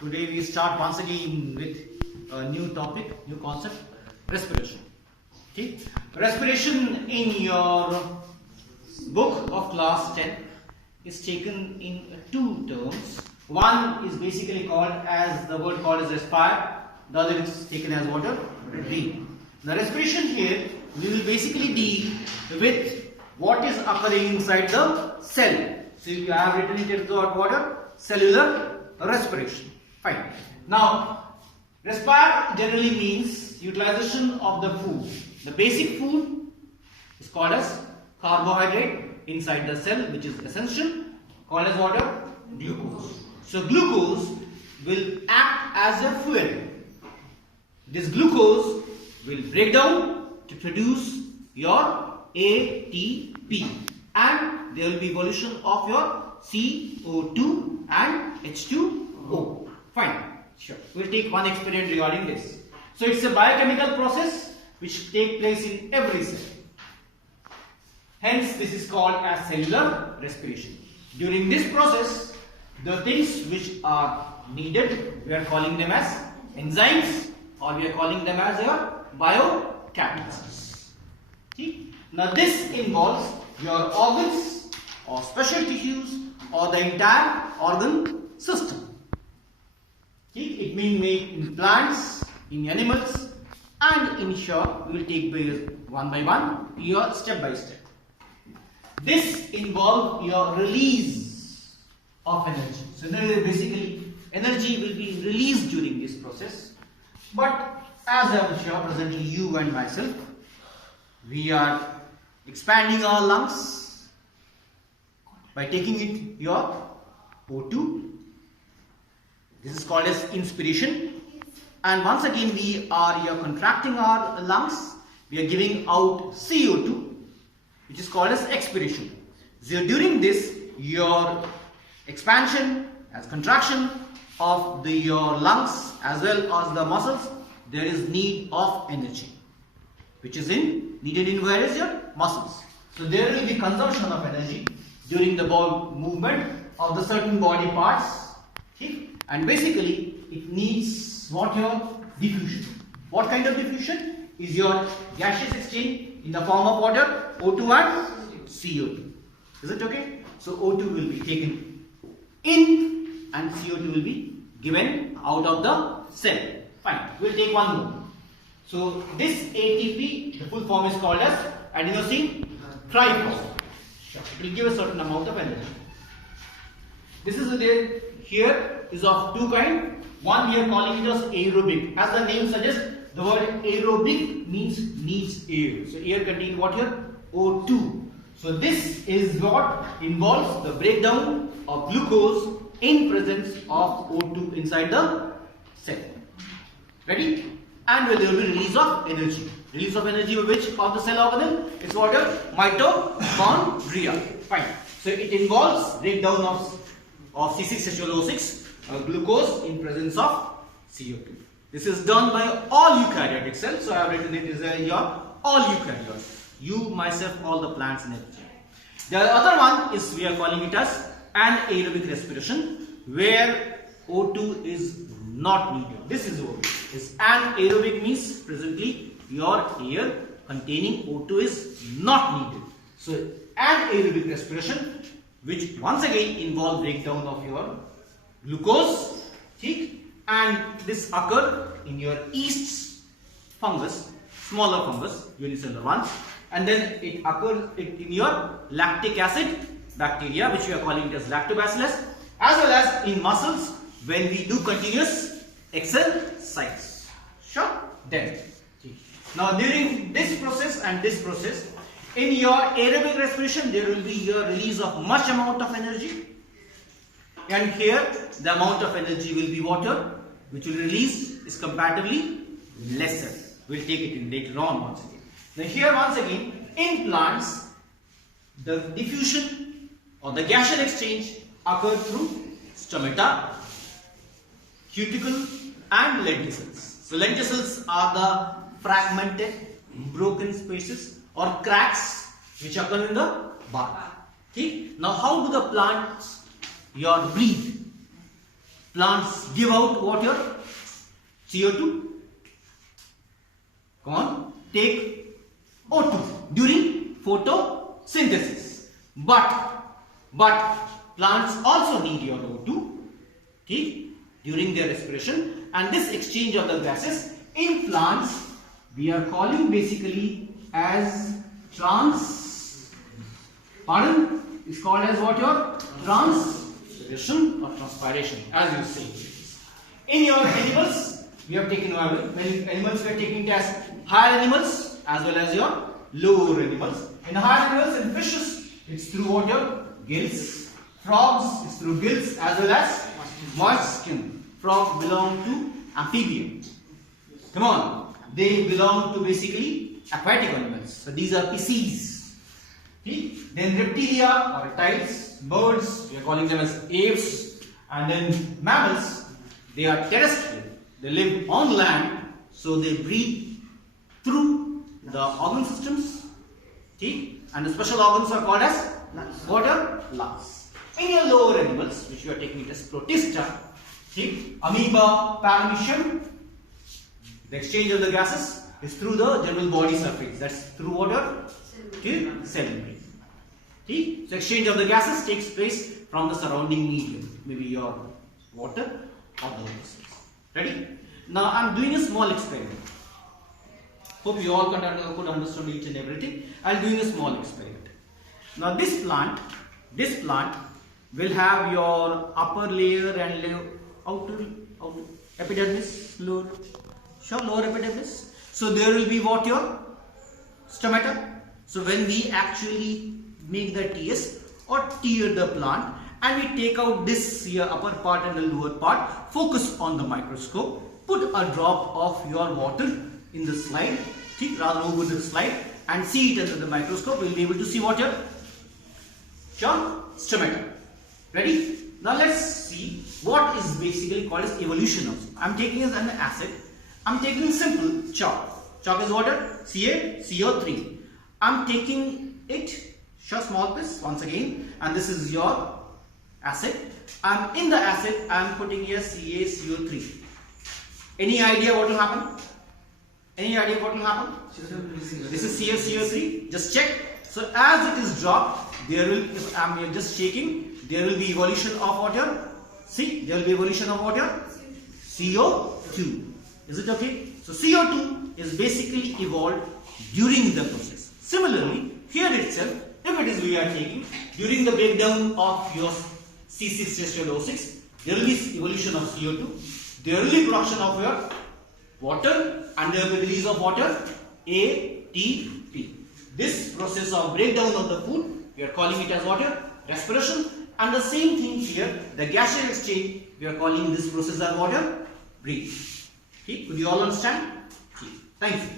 Today we start once again with a new topic, new concept, respiration. Okay, respiration in your book of class 10 is taken in two terms. One is basically called as the word called as respire. The other is taken as water, breathe. The respiration here we will basically deal with what is occurring inside the cell. So you have written it as the water, cellular respiration. Fine. Now, respire generally means utilization of the food. The basic food is called as carbohydrate inside the cell, which is essential, called as water, glucose. So glucose will act as a fuel. This glucose will break down to produce your ATP, and there will be evolution of your CO2 and H2O. Fine, sure. We'll take one experiment regarding this. So it's a biochemical process which takes place in every cell. Hence, this is called as cellular respiration. During this process, the things which are needed, we are calling them as enzymes, or we are calling them as your biocatalysts. See? Now, this involves your organs or special tissues or the entire organ system. It may make in plants, in animals, and in short, we will take one by one, your step by step. This involves your release of energy. So basically, energy will be released during this process. But as I am sure presently you and myself, we are expanding our lungs by taking it your O2. This is called as inspiration, and once again we are contracting our lungs. We are giving out CO2, which is called as expiration. So during this, your expansion as contraction of your lungs as well as the muscles, there is need of energy, which is needed in various your muscles. So there will be consumption of energy during the bowel movement of the certain body parts. Okay? And basically, it needs what your diffusion. What kind of diffusion? Is your gaseous exchange in the form of water, O2 and CO2. Is it okay? So O2 will be taken in and CO2 will be given out of the cell. Fine. We'll take one more. So this ATP, the full form is called as adenosine triphosphate. It will give a certain amount of energy. This is there. Here is of two kinds. One we are calling it as aerobic. As the name suggests, the word aerobic means needs air. So air contains what here? O2. So this is what involves the breakdown of glucose in presence of O2 inside the cell. Ready? And there will be release of energy. Release of energy of which of the cell organelle? It's what? Mitochondria. Fine. So it involves breakdown of C6H12O6 glucose in presence of CO2. This is done by all eukaryotic cells. So I have written it as your all eukaryotes. You, myself, all the plants and everything. The other one is we are calling it as anaerobic respiration, where O2 is not needed. This is what it is. Anaerobic means presently your air containing O2 is not needed. So anaerobic respiration, which once again involves breakdown of your glucose, and this occur in your yeast fungus, smaller fungus, unicellular ones, and then it occurs in your lactic acid bacteria, which we are calling it as lactobacillus, as well as in muscles when we do continuous exercise. Sure? Then, now during this process and this process, in your aerobic respiration, there will be your release of much amount of energy, and here the amount of energy will be water, which will release is comparatively lesser. We'll take it in later on once again. Now here once again, in plants, the diffusion or the gaseous exchange occurs through stomata, cuticle and lenticels. So lenticels are the fragmented, broken spaces or cracks which occur in the bark. Okay? Now how do the plants breathe? Plants give out water, CO2. Come on, take O2 during photosynthesis. But plants also need your O2, okay, during their respiration, and this exchange of the gases in plants we are calling basically as is called as what? Your transpiration or transpiration, as you say. In your animals, we have taken many animals. We are taking it as higher animals as well as your lower animals. In higher animals and fishes, it's through what? Your gills. Frogs, it's through gills as well as moist skin. Frogs belong to amphibian. Come on, they belong to basically aquatic animals. So these are species. Okay. Then reptilia or reptiles, birds, we are calling them as aves, and then mammals, they are terrestrial. They live on land, so they breathe through the organ systems. Okay. And the special organs are called as water lungs. In your lower animals, which you are taking it as protista, okay, amoeba, paramecium, the exchange of the gases is through the general body surface. That's through water. Okay, cell membrane. Okay, so exchange of the gases takes place from the surrounding medium, maybe your water or the gases. Ready? Now I am doing a small experiment. Hope you all could understand each and everything. I am doing a small experiment. Now this plant will have your upper layer and outer epidermis, lower epidermis. So there will be what? Your stomata. So when we actually make the TS or tear the plant and we take out this here upper part and the lower part, focus on the microscope, put a drop of your water in the slide, rather over the slide, and see it under the microscope. We'll be able to see what? Your stomata. Ready? Now let's see what is basically called as evolution of. I'm taking as an acid. I'm taking simple chalk. Chalk is water, CO3. I'm taking it, small piece once again, and this is your acid. And in the acid, I'm putting here CaCO3. Any idea what will happen? Any idea what will happen? This is CaCO3. Just check. So as it is dropped, there will, if I'm just shaking, there will be evolution of water. See, there will be evolution of water. CO2. Is it okay? So CO2 is basically evolved during the process. Similarly, here itself, if it is we are taking during the breakdown of your C6H12O6, there will be evolution of CO2. There will be production of your water, and there will be release of water, ATP. This process of breakdown of the food, we are calling it as water respiration, and the same thing here, the gaseous exchange, we are calling this process as water breathing. Okay, could you all understand? Okay. Thank you.